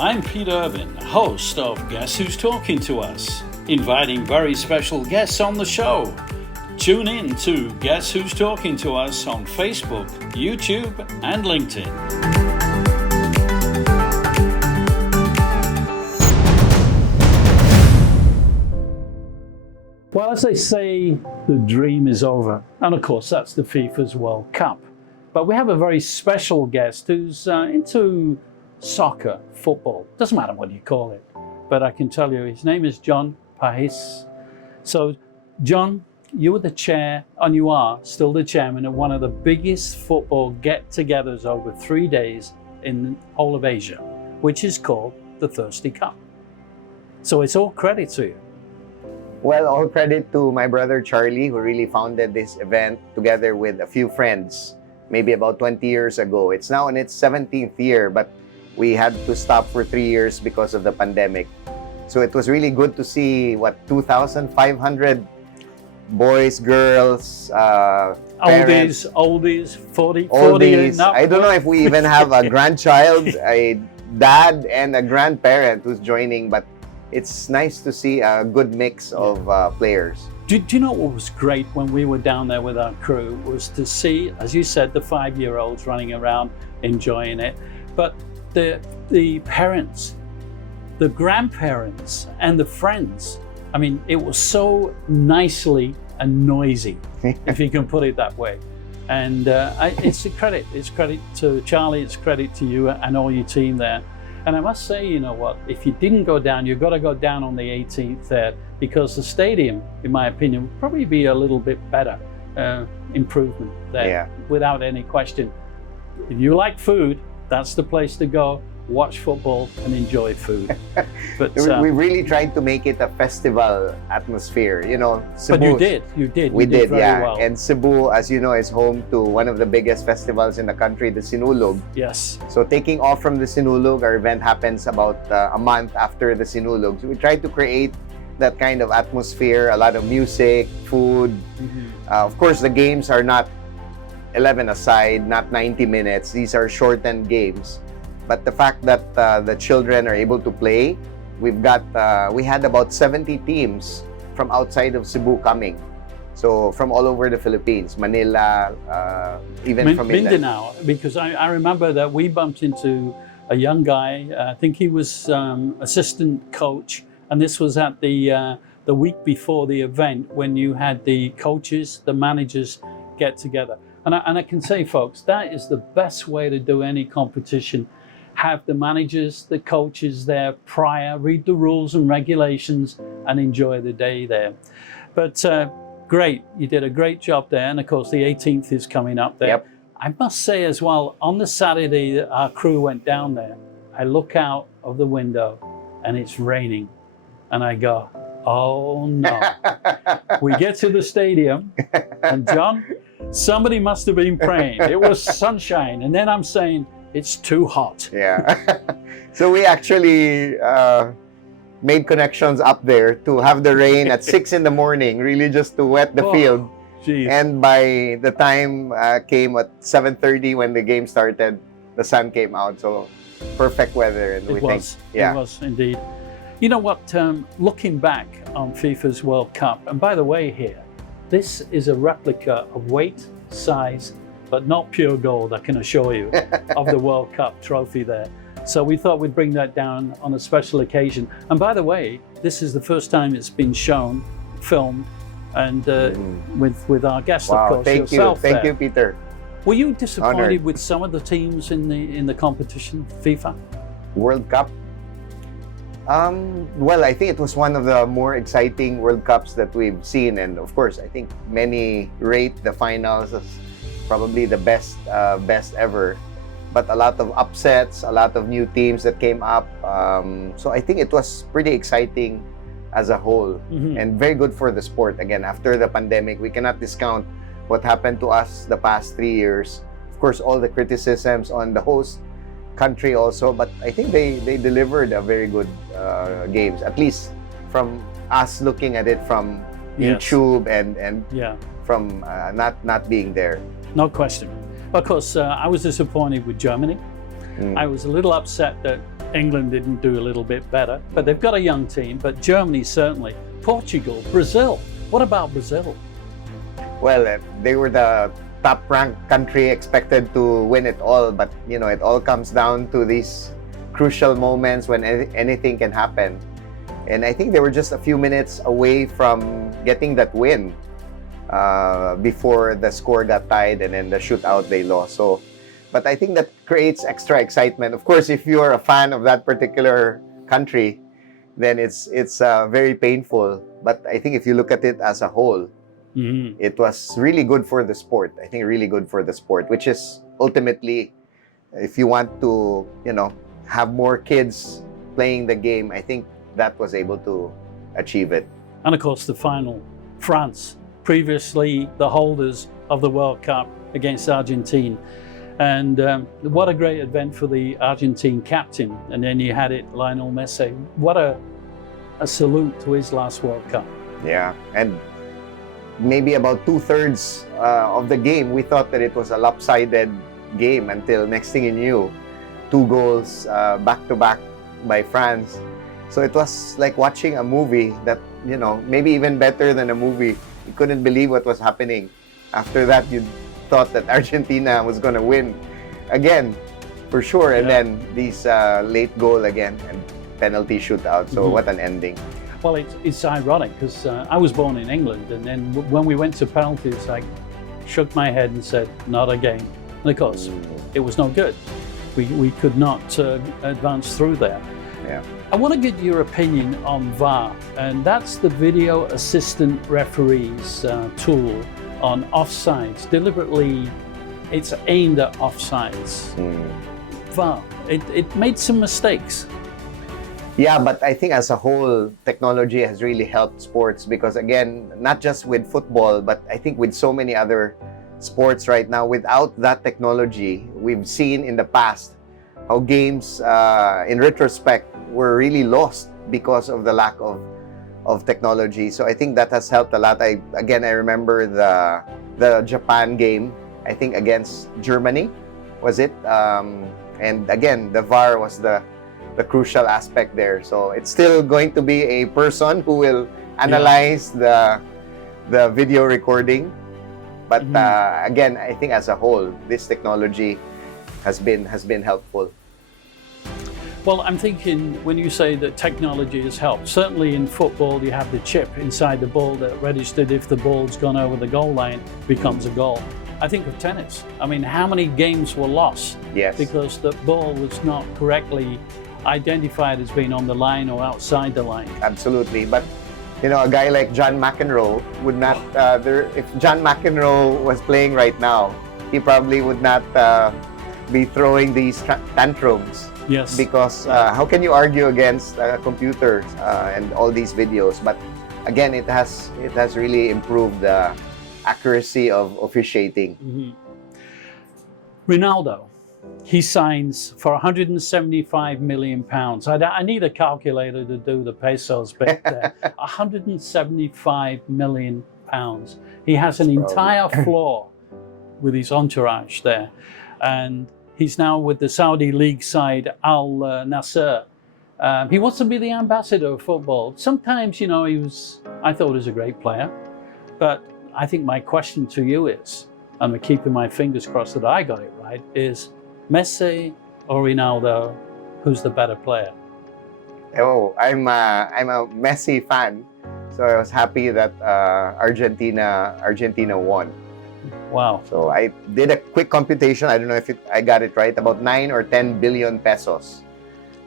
I'm Pete Urban, host of Guess Who's Talking to Us, inviting very special guests on the show. Tune in to Guess Who's Talking to Us on Facebook, YouTube, and LinkedIn. Well, as they say, the dream is over. And of course, that's the FIFA's World Cup. But we have a very special guest who's into soccer, football. Doesn't matter what you call it. But I can tell you, his name is John Pahis. So, John, you were the chair, and you are still the chairman of one of the biggest football get-togethers over 3 days in the whole of Asia, which is called the Thirsty Cup. So it's all credit to you. Well, all credit to my brother Charlie, who really founded this event together with a few friends, maybe about 20 years ago. It's now in its 17th year, but we had to stop for 3 years because of the pandemic. So it was really good to see, 2,500 boys, girls, parents. Oldies, 40 Oldies. I don't know if we even have a grandchild, a dad, and a grandparent who's joining, but it's nice to see a good mix of players. Do you know what was great when we were down there with our crew was to see, as you said, the 5-year-olds running around enjoying it, but the parents, the grandparents, and the friends. I mean, it was so nicely and noisy, if you can put it that way. And it's a credit. It's credit to Charlie. It's credit to you and all your team there. And I must say, you know what, if you didn't go down, you've got to go down on the 18th there, because the stadium, in my opinion, would probably be a little bit better improvement there, without any question. If you like food, that's the place to go. Watch football and enjoy food. But we really tried to make it a festival atmosphere, you know. Cebu, but you did. We did, very well. And Cebu, as you know, is home to one of the biggest festivals in the country, the Sinulog. Yes. So taking off from the Sinulog, our event happens about a month after the Sinulog. So we tried to create that kind of atmosphere, a lot of music, food. Of course, the games are not 11 aside, not 90 minutes. These are shortened games. But the fact that the children are able to play, we had about 70 teams from outside of Cebu coming. So from all over the Philippines, Manila, even from Mindanao. Because I remember that we bumped into a young guy. I think he was assistant coach, and this was at the week before the event when you had the coaches, the managers get together. And I can say, folks, that is the best way to do any competition. Have the managers, the coaches there prior, read the rules and regulations, and enjoy the day there. But great, you did a great job there. And of course, the 18th is coming up there. Yep. I must say as well, on the Saturday that our crew went down there, I look out of the window and it's raining. And I go, oh no. We get to the stadium and John, somebody must have been praying. It was sunshine. And then I'm saying, it's too hot. Yeah. So we actually made connections up there to have the rain at 6 in the morning, really just to wet the field. Geez. And by the time came at 7:30 when the game started, the sun came out. So perfect weather. And It was indeed. You know what, looking back on FIFA's World Cup, and by the way here, this is a replica of weight, size, but not pure gold, I can assure you, of the World Cup trophy there. So we thought we'd bring that down on a special occasion. And by the way, this is the first time it's been shown, filmed, and with our guest, of course, yourself. Thank you, Peter. Were you disappointed Honored. with some of the teams in the competition, FIFA? World Cup? Well, I think it was one of the more exciting World Cups that we've seen. And of course, I think many rate the finals as probably the best ever, but a lot of upsets, a lot of new teams that came up. So I think it was pretty exciting as a whole, and very good for the sport. Again, after the pandemic, we cannot discount what happened to us the past 3 years. Of course, all the criticisms on the host country also, but I think they delivered a very good games, at least from us looking at it from YouTube and from not being there. No question. Of course, I was disappointed with Germany. I was a little upset that England didn't do a little bit better, but they've got a young team. But Germany certainly, Portugal, Brazil. What about Brazil? Well, they were the top-ranked country expected to win it all, but it all comes down to these crucial moments when anything can happen. And I think they were just a few minutes away from getting that win before the score got tied, and then the shootout they lost. But I think that creates extra excitement. Of course, if you're a fan of that particular country, then it's very painful. But I think if you look at it as a whole, it was really good for the sport. I think really good for the sport, which is ultimately, if you want to, have more kids playing the game, I think that was able to achieve it. And of course, the final, France, previously the holders of the World Cup against Argentina. And what a great event for the Argentine captain. And then you had it, Lionel Messi. What a salute to his last World Cup. Yeah, and maybe about 2/3 of the game, we thought that it was a lopsided game until next thing you knew, 2 goals back-to-back by France. So it was like watching a movie that, maybe even better than a movie. You couldn't believe what was happening. After that, you thought that Argentina was going to win again, for sure. And then this late goal again and penalty shootout. So what an ending. Well, it's ironic because I was born in England, and then when we went to penalties, I shook my head and said, not again. And of course, it was no good. We could not advance through there. Yeah. I want to get your opinion on VAR, and that's the Video Assistant Referees tool on offsides. Deliberately, it's aimed at offsides. VAR, it made some mistakes. Yeah, but I think as a whole, technology has really helped sports because, again, not just with football, but I think with so many other sports right now, without that technology, we've seen in the past how games, in retrospect, were really lost because of the lack of technology. So I think that has helped a lot. I remember the Japan game, I think against Germany, was it? And again, the VAR was the crucial aspect there. So it's still going to be a person who will analyze the video recording. But again, I think as a whole, this technology has been helpful. Well, I'm thinking when you say that technology has helped, certainly in football, you have the chip inside the ball that registered if the ball's gone over the goal line, becomes a goal. I think of tennis. I mean, how many games were lost because the ball was not correctly identified as being on the line or outside the line? Absolutely. But, a guy like John McEnroe would not, if John McEnroe was playing right now, he probably would not be throwing these tantrums. Yes. Because how can you argue against computers and all these videos? But again, it has really improved the accuracy of officiating. Ronaldo, he signs for 175 million pounds. I need a calculator to do the pesos, but 175 million pounds. He has an entire floor with his entourage there, and he's now with the Saudi League side, Al Nasser. He wants to be the ambassador of football. Sometimes, I thought he was a great player. But I think my question to you is, and I'm keeping my fingers crossed that I got it right, is Messi or Ronaldo, who's the better player? Oh, I'm a Messi fan. So I was happy that Argentina won. Wow. So I did a quick computation. I don't know if I got it right. About 9 or 10 billion pesos.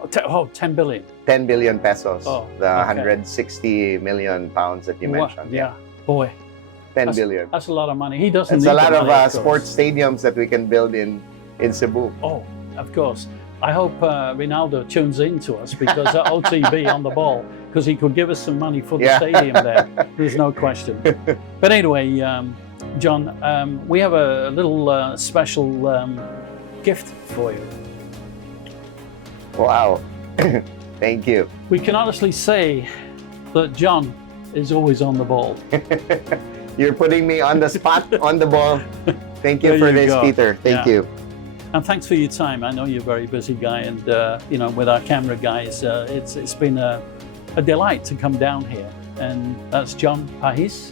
10 billion. 10 billion pesos. Oh, the 160 million pounds that you mentioned. Yeah. Boy. 10 billion. That's a lot of money. He doesn't It's need a lot the money, of sports stadiums that we can build in Cebu. Oh, of course. I hope Ronaldo tunes in to us because at OTB on the ball, because he could give us some money for the stadium there. There's no question. But anyway, John, we have a little special gift for you. Wow. Thank you. We can honestly say that John is always on the ball. You're putting me on the spot, on the ball. Thank you for this, Peter. Thank you. And thanks for your time. I know you're a very busy guy, and you know, with our camera guys, it's been a delight to come down here. And that's John Pahis,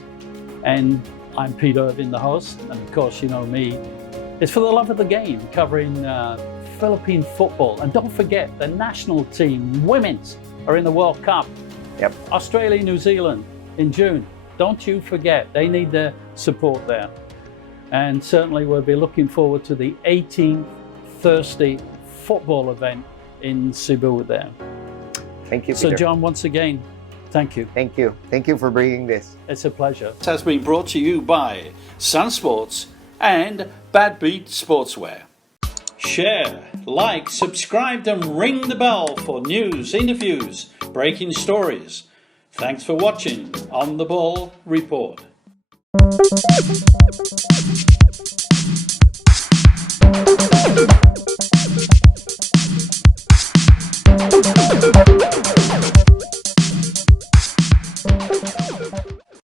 and I'm Pete Irvin, the host. And of course, you know me. It's for the love of the game, covering Philippine football. And don't forget, the national team, women's, are in the World Cup. Yep. Australia, New Zealand in June. Don't you forget, they need the support there. And certainly we'll be looking forward to the 18th Thursday football event in Cebu there. Thank you, Peter. So John, once again, thank you. Thank you. Thank you for bringing this. It's a pleasure. This has been brought to you by Sun Sports and Bad Beat Sportswear. Share, like, subscribe and ring the bell for news, interviews, breaking stories. Thanks for watching On the Ball Report. Thank you.